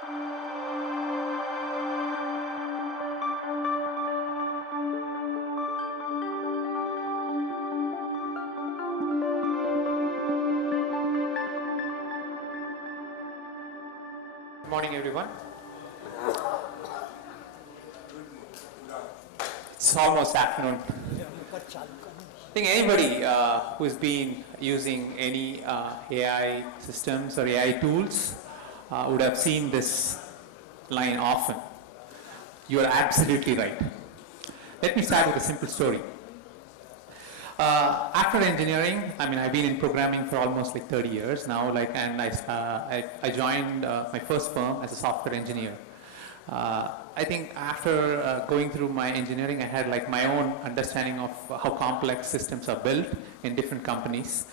Good morning, everyone. It's almost afternoon. I think anybody who's been using any AI systems or AI tools would have seen this line often. You are absolutely right. Let me start with a simple story. After engineering, I've been in programming for almost like 30 years now, and I joined my first firm as a software engineer. I think after going through my engineering, I had like my own understanding of how complex systems are built in different companies.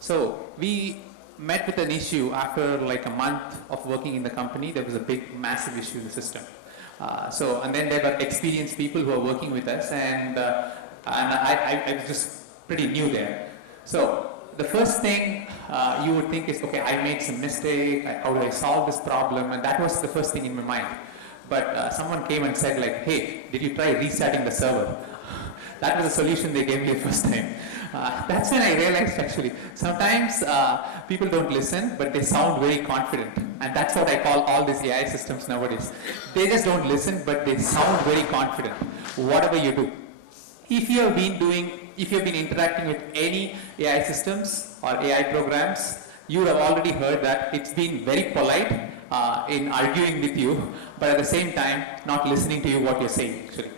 So we met with an issue after like a month of working in the company. There was a big, massive issue in the system. And then there were experienced people who are working with us, and I was just pretty new there. So the first thing you would think is, okay, I made some mistake, how do I solve this problem? And that was the first thing in my mind. But someone came and said like, hey, did you try restarting the server? That was the solution they gave me the first time. That's when I realized actually, sometimes people don't listen, but they sound very confident. And that's what I call all these AI systems nowadays. They just don't listen, but they sound very confident, whatever you do. If you have been interacting with any AI systems or AI programs, you would have already heard that it's been very polite in arguing with you, but at the same time, not listening to you what you're saying actually.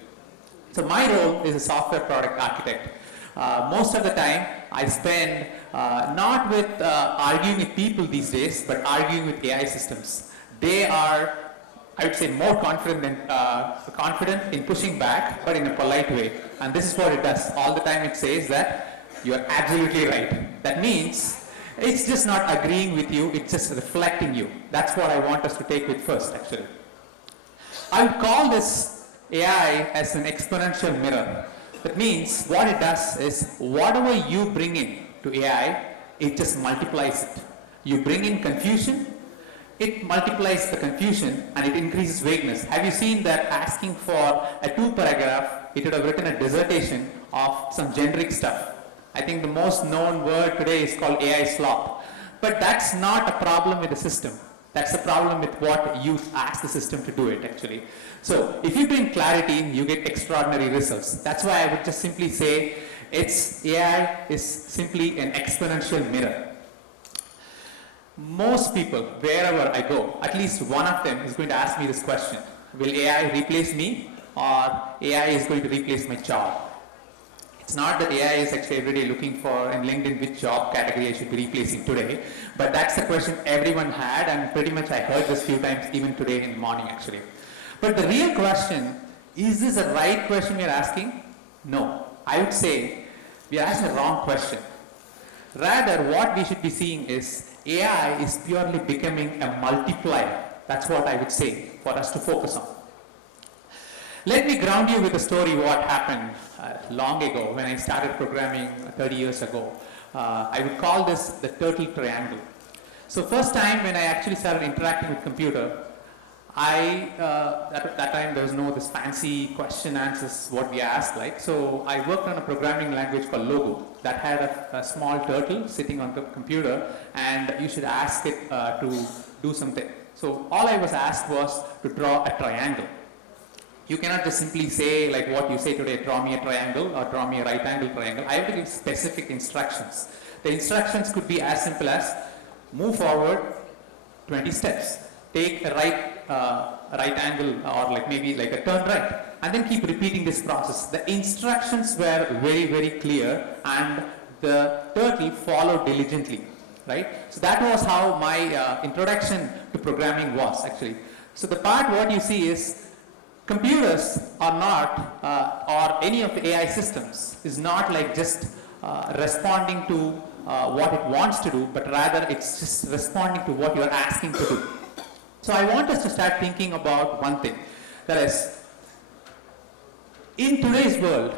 So my role is a software product architect. Most of the time, I spend not with arguing with people these days, but arguing with AI systems. They are, I would say, more confident in pushing back, but in a polite way. And this is what it does. All the time it says that you are absolutely right. That means it's just not agreeing with you, it's just reflecting you. That's what I want us to take with first, actually. I would call this AI as an exponential mirror. That means what it does is whatever you bring in to AI, it just multiplies it. You bring in confusion, it multiplies the confusion and it increases vagueness. Have you seen that asking for a 2-paragraph, it would have written a dissertation of some generic stuff. I think the most known word today is called AI slop. But that's not a problem with the system. That's the problem with what you ask the system to do it actually. So if you bring clarity, you get extraordinary results. That's why I would just simply say AI is simply an exponential mirror. Most people, wherever I go, at least one of them is going to ask me this question. Will AI replace me, or AI is going to replace my job? It's not that AI is actually every day looking for in LinkedIn which job category I should be replacing today, but that's the question everyone had, and pretty much I heard this few times even today in the morning actually. But the real question, is this the right question we are asking? No. I would say we are asking the wrong question. Rather, what we should be seeing is AI is purely becoming a multiplier. That's what I would say for us to focus on. Let me ground you with a story what happened long ago when I started programming 30 years ago. I would call this the turtle triangle. So first time when I actually started interacting with computer, at that time there was no this fancy question answers what we asked like. So I worked on a programming language called Logo that had a small turtle sitting on the computer, and you should ask it to do something. So all I was asked was to draw a triangle. You cannot just simply say like what you say today, draw me a triangle or draw me a right angle triangle. I have to give specific instructions. The instructions could be as simple as move forward 20 steps, take a right angle or like maybe like a turn right, and then keep repeating this process. The instructions were very, very clear and the turtle followed diligently, right? So that was how my introduction to programming was actually. So the part what you see is computers are not, or any of the AI systems is not like just responding to what it wants to do, but rather it's just responding to what you're asking to do. So I want us to start thinking about one thing. That is, in today's world,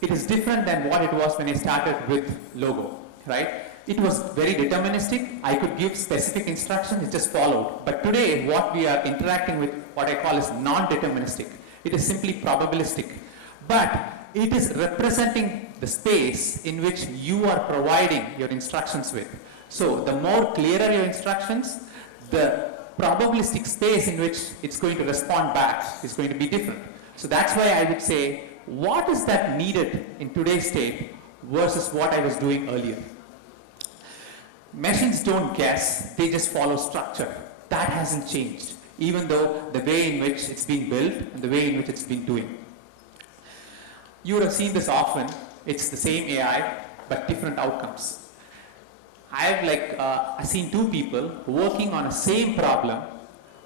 it is different than what it was when I started with Logo, right? it was very deterministic. I could give specific instructions, it just followed. But today, what we are interacting with, what I call is non-deterministic. It is simply probabilistic. But it is representing the space in which you are providing your instructions with. So the more clearer your instructions, the probabilistic space in which it's going to respond back is going to be different. So that's why I would say, what is that needed in today's state versus what I was doing earlier? Machines don't guess, they just follow structure. That hasn't changed, even though the way in which it's being built and the way in which it's been doing. You would have seen this often. It's the same AI, but different outcomes. I've seen two people working on a same problem,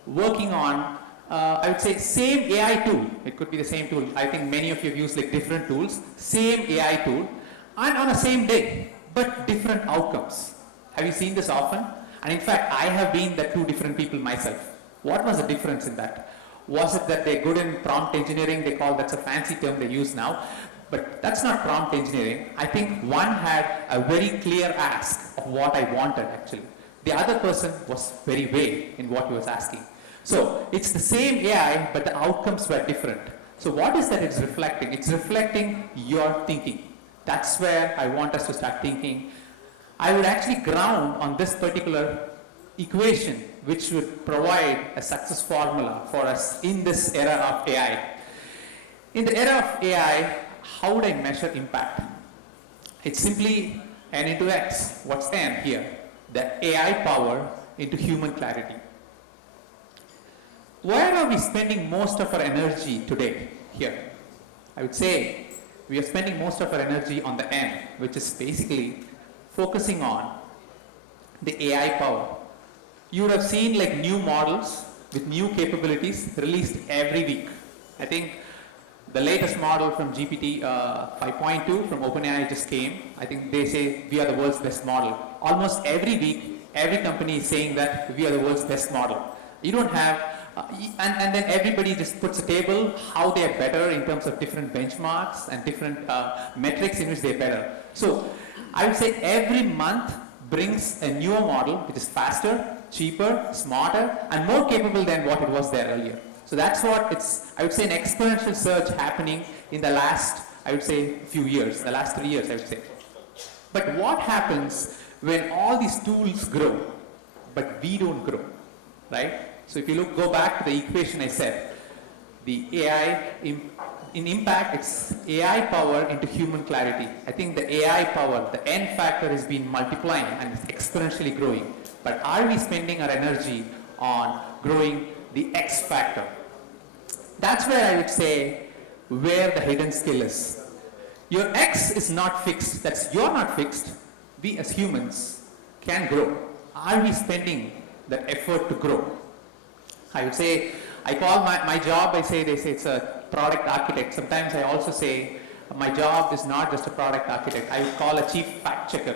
working on, I would say, same AI tool. It could be the same tool. I think many of you have used like different tools, same AI tool, and on the same day, but different outcomes. Have you seen this often? And in fact, I have been the two different people myself. What was the difference in that? Was it that they're good in prompt engineering? That's a fancy term they use now. But that's not prompt engineering. I think one had a very clear ask of what I wanted actually. The other person was very vague in what he was asking. So it's the same AI, but the outcomes were different. So what is that it's reflecting? It's reflecting your thinking. That's where I want us to start thinking. I would actually ground on this particular equation, which would provide a success formula for us in this era of AI. In the era of AI, how would I measure impact? It's simply n into x. What's n here? The AI power into human clarity. Where are we spending most of our energy today here? I would say we are spending most of our energy on the n, which is basically focusing on the AI power. You would have seen like new models with new capabilities released every week. I think the latest model from GPT 5.2 from OpenAI just came. I think they say we are the world's best model. Almost every week, every company is saying that we are the world's best model. You don't have, and then everybody just puts a table how they are better in terms of different benchmarks and different metrics in which they are better. So I would say every month brings a newer model which is faster, cheaper, smarter, and more capable than what it was there earlier. So that's what it's, I would say, an exponential surge happening in the last, I would say, few years, the last 3 years, I would say. But what happens when all these tools grow, but we don't grow, right? So if you go back to the equation I said, the AI, in impact, it's AI power into human clarity. I think the AI power, the N factor has been multiplying and it's exponentially growing. But are we spending our energy on growing the X factor? That's where I would say where the hidden skill is. Your X is not fixed. You're not fixed. We as humans can grow. Are we spending that effort to grow? I would say, I call my job, they say it's a product architect. Sometimes I also say my job is not just a product architect. I would call a chief fact checker,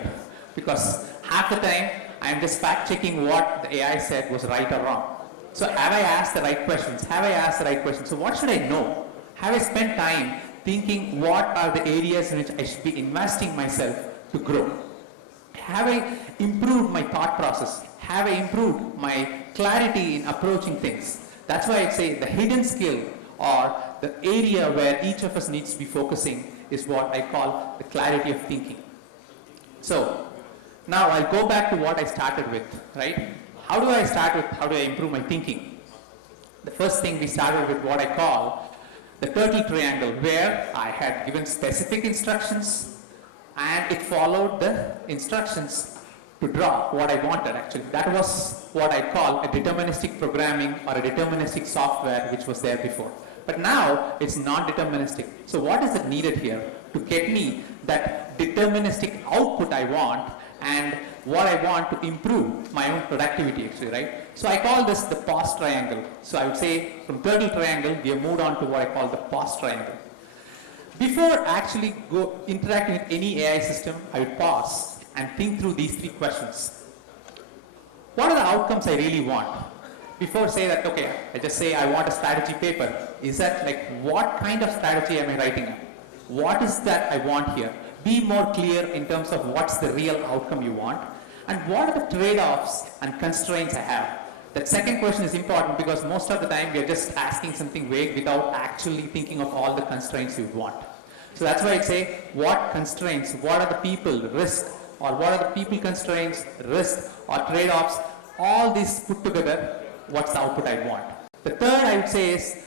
because half the time I'm just fact checking what the AI said was right or wrong. So have I asked the right questions? Have I asked the right questions? So what should I know? Have I spent time thinking what are the areas in which I should be investing myself to grow? Have I improved my thought process? Have I improved my clarity in approaching things? That's why I say the hidden skill or the area where each of us needs to be focusing is what I call the clarity of thinking. So now I'll go back to what I started with, right? How do I start with, how do I improve my thinking? The first thing we started with what I call the turtle triangle, where I had given specific instructions and it followed the instructions to draw what I wanted actually. That was what I call a deterministic programming or a deterministic software which was there before. But now it's non-deterministic. So what is it needed here to get me that deterministic output I want and what I want to improve my own productivity actually, right? So I call this the pause triangle. So I would say from turtle triangle, we have moved on to what I call the pause triangle. Before actually interacting with any AI system, I would pause and think through these three questions. What are the outcomes I really want? Before say that, okay, I just say I want a strategy paper. Is that like, what kind of strategy am I writing? What is that I want here? Be more clear in terms of what's the real outcome you want and what are the trade-offs and constraints I have. That second question is important because most of the time we are just asking something vague without actually thinking of all the constraints you want. So that's why I say what constraints, what are the people, risk, or what are the people constraints, risk, or trade-offs, all these put together, what's the output I want. The third I would say is,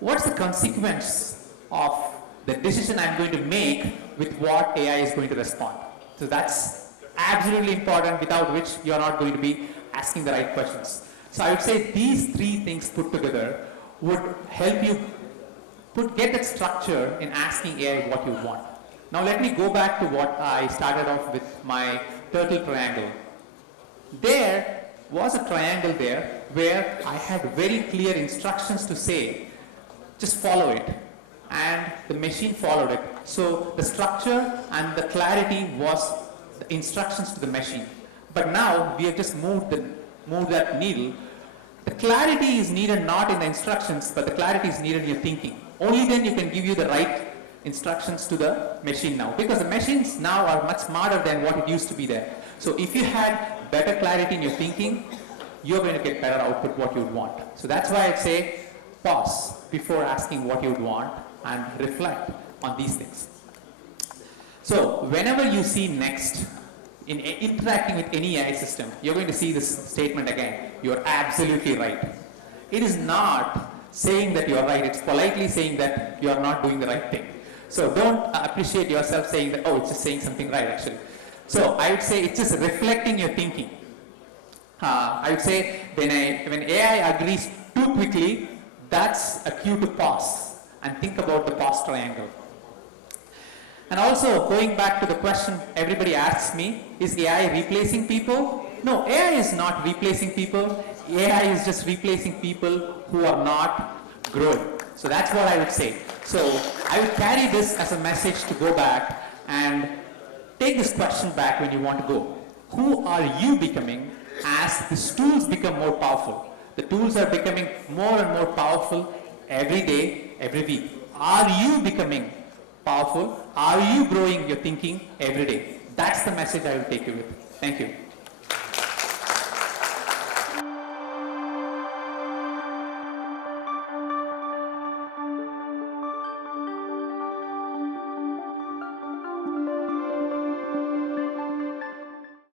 what's the consequence of the decision I'm going to make with what AI is going to respond. So that's absolutely important, without which you're not going to be asking the right questions. So I would say these three things put together would help you get that structure in asking AI what you want. Now let me go back to what I started off with, my turtle triangle. There was a triangle there where I had very clear instructions to say, just follow it. And the machine followed it. So the structure and the clarity was the instructions to the machine. But now we have just moved that needle. The clarity is needed not in the instructions, but the clarity is needed in your thinking. Only then you can give you the right instructions to the machine now, because the machines now are much smarter than what it used to be there. So if you had better clarity in your thinking, you're going to get better output what you would want. So that's why I'd say pause before asking what you would want and reflect on these things. So whenever you see next in interacting with any AI system, you're going to see this statement again. You're absolutely right. It is not saying that you're right. It's politely saying that you're not doing the right thing. So don't appreciate yourself saying that, oh, it's just saying something right actually. So I would say it's just reflecting your thinking. I would say when AI agrees too quickly, that's a cue to pause and think about the pause triangle. And also, going back to the question everybody asks me, is AI replacing people? No, AI is not replacing people. AI is just replacing people who are not growing. So that's what I would say. So I would carry this as a message to go back and take this question back when you want to go. Who are you becoming as these tools become more powerful? The tools are becoming more and more powerful every day, every week. Are you becoming powerful? Are you growing your thinking every day? That's the message I will take you with. Thank you.